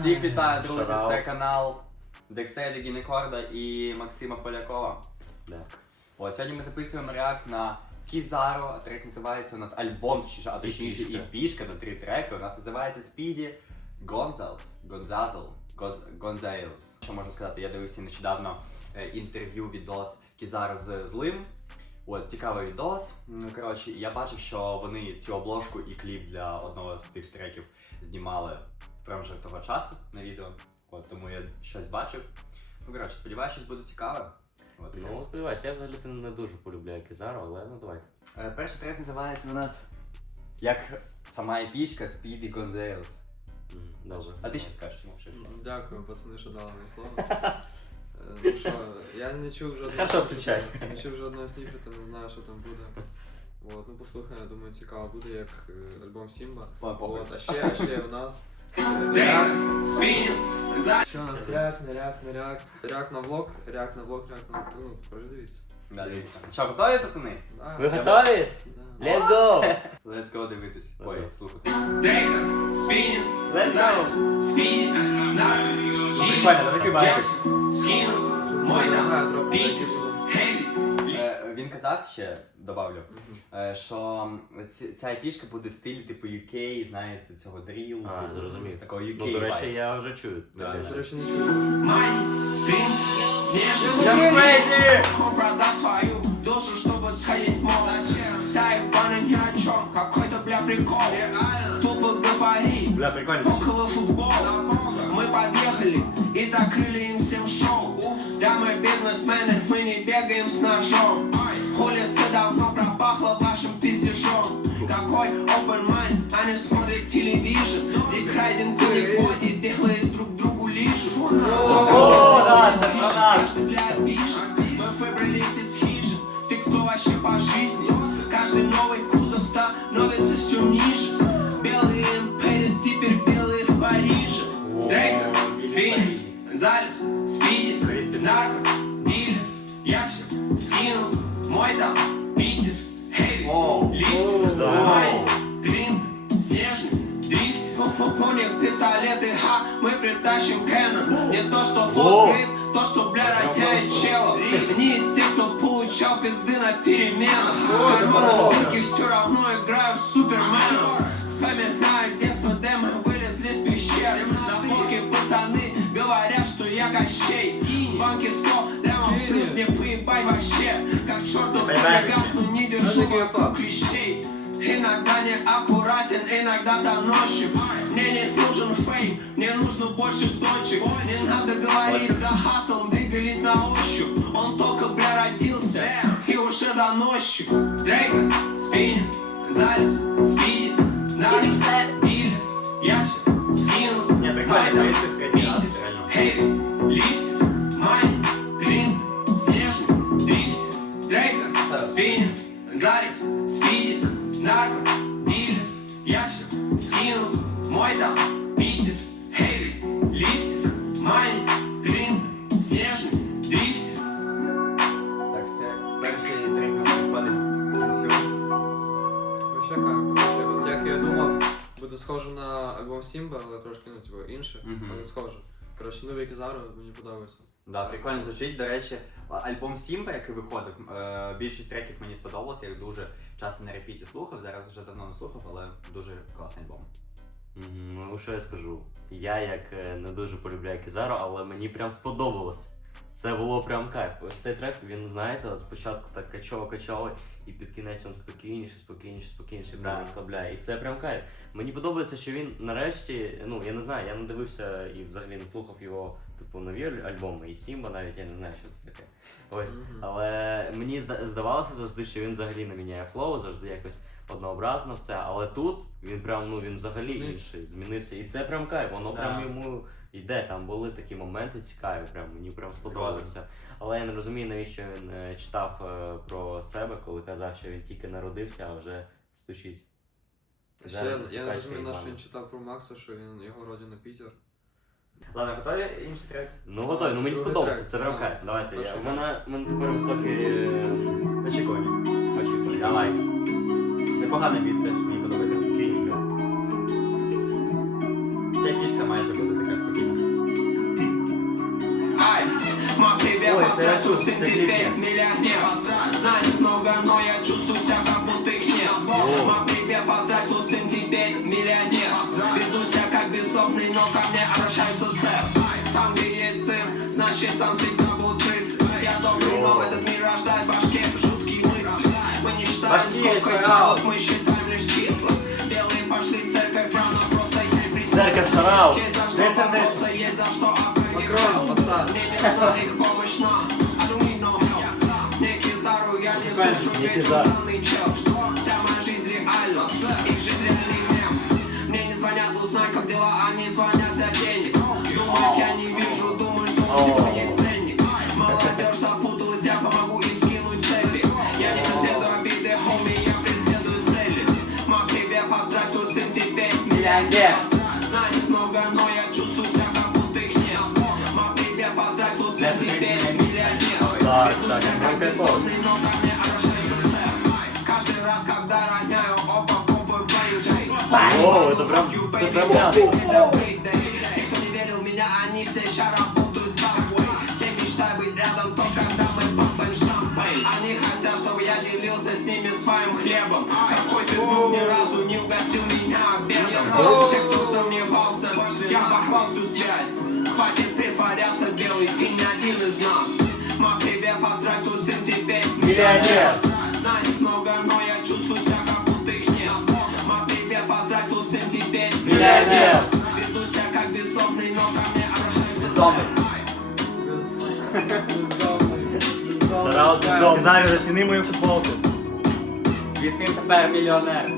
Всіх вітаю, друзі! Шарау. Це канал Декселі Гінекорда і Максима Полякова. Да. Ось сьогодні ми записуємо реакт на Кізаро, а трек називається у нас альбом, чи ж, а точніше і пішка на три треки. У нас називається Спіді Гонзалс. Гонзазл. Гонзейлс. Що можу сказати? Я дивився нещодавно е, інтерв'ю відос Кізаро з Злим. От, цікавий відос. Ну, Коротше, я бачив, що вони цю обложку і кліп для одного з тих треків знімали проміжок того часу на відео. От, тому я щось бачив. Ну, коротше, сподіваюся, щось буде цікаве. От, Ну, сподіваюся, я взагалі не дуже полюбляю Кізару, але ну давайте. Е, Перший трек називається у нас як сама епічка Speedy Gonzales. М, Добре. А ти що скажеш? Ну, що ж? Дякую, пацани, що дали мені слово. Е, Ну що, я не чув жодного. Хорошо, включай. Не чув жодного сніпета, не знаю, що там буде. От, ну послухай, я думаю, цікаво буде, як е, альбом Сімба. Ладно, похуй. От, а ще, а ще у нас. Що у нас реакт, не реакт, не реакт. Реакт на влог, реакт на влог, реакт на. Ну, коротше, дивіться. Да, дивіться. Що, готові, пацани? Да, Ви готові? да. Let's go! Let's go дивитись. Ой, слухати. Дрейка, спиннинг, Let's зараз, go! спиннинг, на, Ну, Прикольно, такий байк. ящик, скинув, мой Давай, там, дроп, казав ще, добавлю, Мгм. е, що ці- ця епішка буде в стилі типу UK, знаєте, цього дрілу. А, типу, зрозумів. Такого UK Ну, до речі, vibe. я вже чую. Да, таке. да. До речі, не чую. май, грін, снежний, Я Фредді! продав свою душу, чтобы сходить в мол. Зачем? Вся ебаная ни о чем, какой-то, бля, прикол. Тупо говори, Бля, прикольно. около футбол. Мы подъехали и закрыли им всем шоу. Да, мы бизнесмены, мы не бегаем с ножом. Улица давно пропахла вашим пиздежом. Какой open mind, они смотрят телевизор. Где крайдинг не воде, белые друг другу лижут. О, да. Каждый для обижен. Мы выбрались из хижин. Ты кто вообще по жизни? Каждый новый кузов становится все ниже. Белые империс, теперь белые в Париже. Дрейка, Спиннинг, Залез, Спидит, Нарко, Дилер, я все скинул. Мой там, Питер, Оу. Лифт. Май, Гринт, Снежный, Дрифт. У них пистолеты, ха, мы притащим Кэнон. Не то, что фоткает, то, что, бля, роняет челов. Не из тех, кто получал пизды на переменах. В карманах дырки все равно играю в Супермена. Вспоминаю детство, где мы вылезли с пещер. На полке пацаны говорят, что я Кощей. В банке 100 вообще. Как чертов хулиган, но не держу Ну, вокруг клещей. Иногда не аккуратен, иногда заносчив Мне не нужен фейм, мне нужно больше точек Не надо говорить за хасл, двигались на ощупь Он только, бля, родился и уже доносчик Дрейка, спиннинг, залез, спидит, нарик, дилер Я все скинул, Не, прикольно, Май там, в принципе, это Питер, реально. Хэви, лифт, Спиннинг, залез, спидит, нарко, дилер Я все скинул, мой там, Питер, Хэви, лифт, май, гринт, снежный, дрифт Так, все, перший трек нам к кінцю. Вообще кайф. Коротше, от як я думав, буде схоже на альбом Сімба, але трошки, ну, типу, інше, але схоже. Коротше, новий Кізару мені подобається. Да, прикольно звучить. До речі, альбом Сімба, який виходив, е, більшість треків мені сподобалося, я їх дуже часто на репіті слухав, зараз вже давно не слухав, але дуже класний альбом. Мгм, Ну, що я скажу? Я як е, не дуже полюбляю Кізару, але мені прям сподобалось. Це було прям кайф. Ось цей трек, він, знаєте, от спочатку так качово і під кінець він спокійніше, спокійніше, спокійніше прям Да. розслабляє. І це прям кайф. Мені подобається, що він нарешті, ну я не знаю, я не дивився і взагалі не слухав його, типу, нові альбоми, і Сімба навіть я не знаю, що це таке. Ось. Але мені здавалося завжди, що він взагалі не міняє флоу, завжди якось однообразно все. Але тут він прям, ну він взагалі Змінився. інший, змінився. І це прям кайф, воно Да. прям йому йде. Там були такі моменти цікаві, прям мені прям сподобалося. Але я не розумію, навіщо він е, читав е, про себе, коли казав, що він тільки народився, а вже стучить. Ще Зараз я, я не розумію, на що він читав про Макса, що він його родина Пітер. Ладно, готові інший трек? Ну готові, ну мені Другий сподобався, трек. це прям А, кайф. Давайте. Я, перший у мене, у мене тепер високі е, Очікування. очікування. Давай. Непоганий біт теж мені подобається. Спокійненько. Ця пішка майже буде така спокійна. Ай, мой привет, Ой, поставь это я тут чувствую, это теперь клипы. миллионер Знает много, но я чувствую себя, как будто их нет Мой Миллионер Веду себя как бездомный, но ко мне обращаются сэр. Там, где есть сын, значит там всегда будут крысы Я добрый, но этот мир рождает в башке жуткие мысли Мы не считаем, сколько делов, мы считаем лишь числа. Белые пошли в церковь рано, просто Церковь шарау. Есть за что бороться, есть за что определить мне не нужна их помощь, но я не ведь странный чел. Вся моя жизнь реальна, их жизнь не звонят, узнай, как дела, они звонят за денег Думают, я не вижу, думаю, что у всего есть ценник Молодежь запуталась, я помогу им скинуть цепи Я не преследую обиды, хоми, я преследую цели Мой привет, поздравь, тут сын теперь Миллионер. Знает много, но я чувствую себя, как будто их нет Мой привет, поздравь, тут сын теперь как миллионер Веду себя ну, как бездомный, но ко О, это прям- это прям мясо. Те, кто не верил в меня, они все ща работают с собой Все мечтают быть рядом, то когда мы бомбаем шампейн Они хотят, чтобы я делился с ними своим хлебом. Какой-то друг ни разу не угостил меня обедом. Те, кто сомневался, я оборвал всю связь. Хватит притворяться, белый, ты не один из нас. Мой привет, поздравь, тут сын теперь. Миллионер. Знает много, но я чувствую себя, Миллионер. Веду себя как бездомный, но ко мне обращается Бездомный. Бездомний. Шараут заціни мою футболку. Твій тепер мільйонер.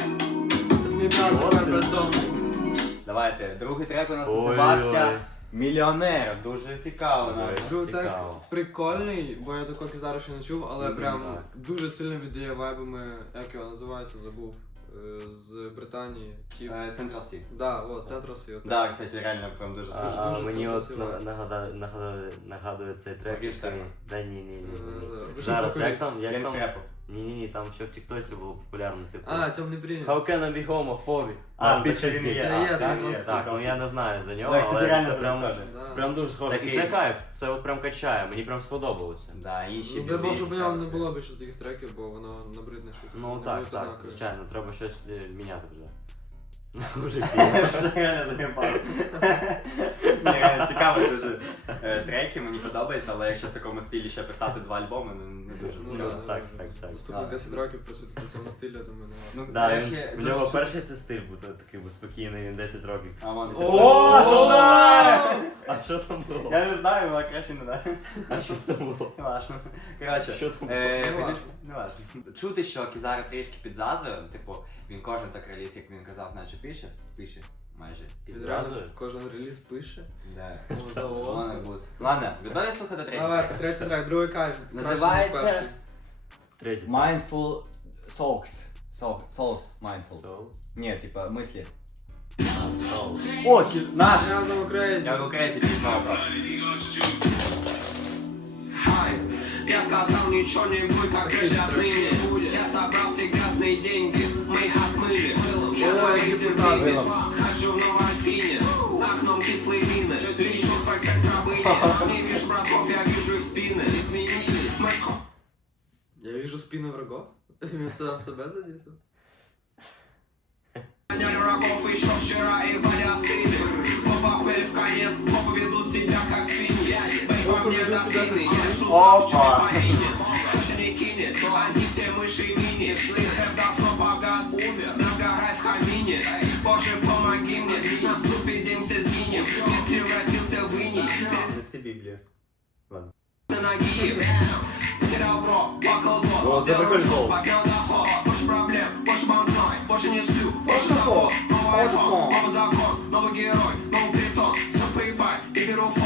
Давайте, другий трек у нас називався Мільйонер. Дуже цікаво Цікаво. так прикольний, бо я такого кізару ще не чув, але прям дуже сильно віддає вайбами, як його називається, забув. Е, З Британії. Централ Сі. Да, о, Централ Сі. Да, кстати, реально прям дуже А, схоже. а дуже мені от красиво. на- нагадає, нагадає, нагадує цей трек. Да ні, ні, ні. Е, ви що Зараз, як там, як Він там? Ні, там ще в Тіктоці було популярно, типу. А, темний принц. How can I be homophobic? А, А, так більше він є. Це А, так, є. Так, ну я не знаю за нього, Так, це але реально це дуже прям, схоже. Да. прям дуже схоже. Такий. І це кайф, це от прям качає, мені прям сподобалося. Да, інші Ну, дай Бог, щоб у нього не було більше таких треків, бо воно набридне швидко. Ну Вони так, будуть так, однакові. звичайно, треба щось е, міняти вже. У житті. Реально заїбав. Ні, реально цікаво дуже е, треки, мені подобається, але якщо в такому стилі ще писати два альбоми, не, не дуже. Ну, Ну, да, так, так, так. Наступні 10 років присутити цьому стилю, я думаю, не Ну, Да, до він, в нього перший це стиль був такий був спокійний, він 10 років. А вон. О, О! А що там було? Я не знаю, але краще не знаю. А що там було? Не важно. Коротше, Що там е, було? Не важно. не важно. Чути, що Кізара трішки підзазує, типу, він кожен так реліз, як він казав, наче пише, пише, майже. Він реально Підразує? кожен реліз пише. Да. О, за Ладно, ос. бус. Ладно, готові слухати третій? Давайте, трек? третій трек, другий кайф. краще, ніж Називається- перший. Третій. Mindful Souls. Soul- Souls Mindful. Soul. Ні, типа, мислі. Soul. О, кі- наш! Я знову крейзі. Я в Україні пізнав просто. Ай, Я сказал ничего не будет, как прежде отныне схожу в За окном лечу Не вижу братков, я вижу их спины Изменились, мы схо- Я вижу спину врагов. Сам себе задісив. Гоняли врагов еще вчера, их были остыли Оба хуяли в конец, оба ведут себя как свиньи Бей по мне себя дофины, как я решу сам, в чем повинен Даже не кинет, они все мыши мини. Рэп давно погас, догорай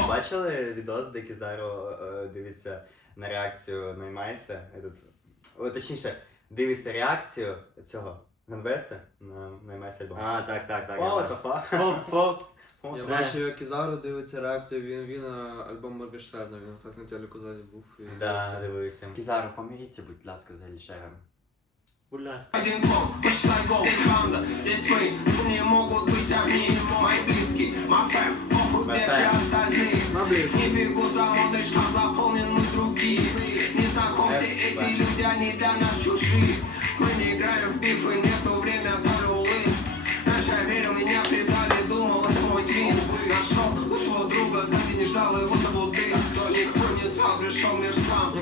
Бачили відос, де Кізаро е, дивиться на реакцію Наймайса? Этот, точніше, дивиться реакцію цього Ганвеста на Наймайса альбом. А, так, так, так. бачу. the fuck? Фоп, фоп. Я Знає. бачив, як Кізару дивиться реакцію він, він на альбом Моргенштерна, він так на телеку ззаді був. і Да, дивився. дивився. Кізаро, поміріться, будь ласка, з Алішером. Будь ласка. Один клон, посчитай гол Здесь банда, здесь мы Тут не могут быть огни Мои близкие, my fam Похуй где все остальные Молодець. Не бегу за модой, шкаф заполнен, мы другие Не знаком все эти люди, они для нас чужие Мы не играем в бифы, нету ждали позаблуки, но никто не знал, пришел мир сам.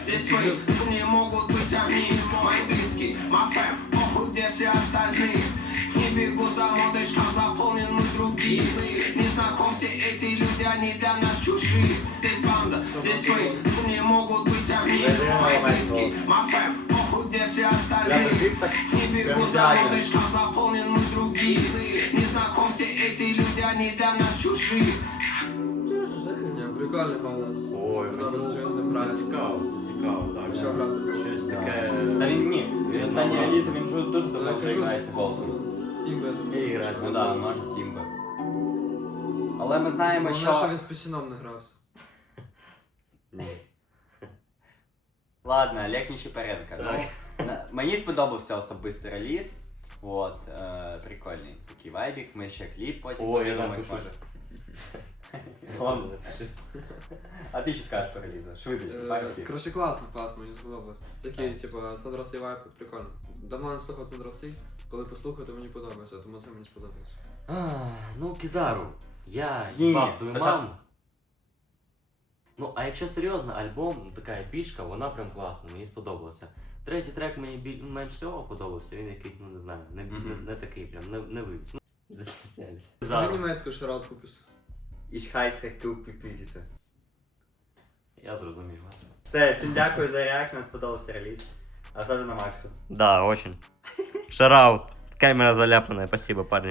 Здесь мы не могут быть огни, мой английский, мафе, похуй, где все остальные. Не бегу за модой, шкаф заполнен, мы другие. Не знаком все эти люди, они для нас чужие. Здесь банда, здесь мы, не могут быть огни, мой английский, мафе, похуй, где все остальные. Не бегу за модой, шкаф заполнен, мы другие. Ні, прикольний голос. Ой, Подобається, що він з це грається. цікаво, це цікаво, так. Що грати? Щось Та він ні, він останні релізи, він дуже дуже давно вже грається голосом. Думаю. І грати. Ну да, може Сімба. Але ми знаємо, Головне, що що. він з пісюном не грався. Ладно, Олег Нечипаренко. Так. Ну, на- мені сподобався особистий реліз. От, е, прикольний такий вайбік, ми ще кліп потім Ой, я подивимось, може. Ладно. А ти що скажеш по релізу? Швидко, Е, пару слів. Коротше, класно, класно, мені сподобалось. Такий, Так. типу, Сандросі вайп, прикольно. Давно не слухав Сандросі, коли послухаю, то мені подобається, тому це мені сподобалось. А, ну, Кізару, я Ні, їбав твою спочатку- маму. Ну, а якщо серйозно, альбом, ну, така епішка, вона прям класна, мені сподобалося. Третій трек мені біль... менш всього подобався, він якийсь, ну не знаю, не, Мгм. не, не такий прям, не, не вивіз. Ну, застіснялися. Скажи німецькою шарат купиш. Ich heiße Tupi Pizza. Я зрозумів вас. Все, всім дякую за реакцію, нам сподобався реліз. Особливо Максу. Да, очень. Шараут. Камера заляпанная, спасибо, парни.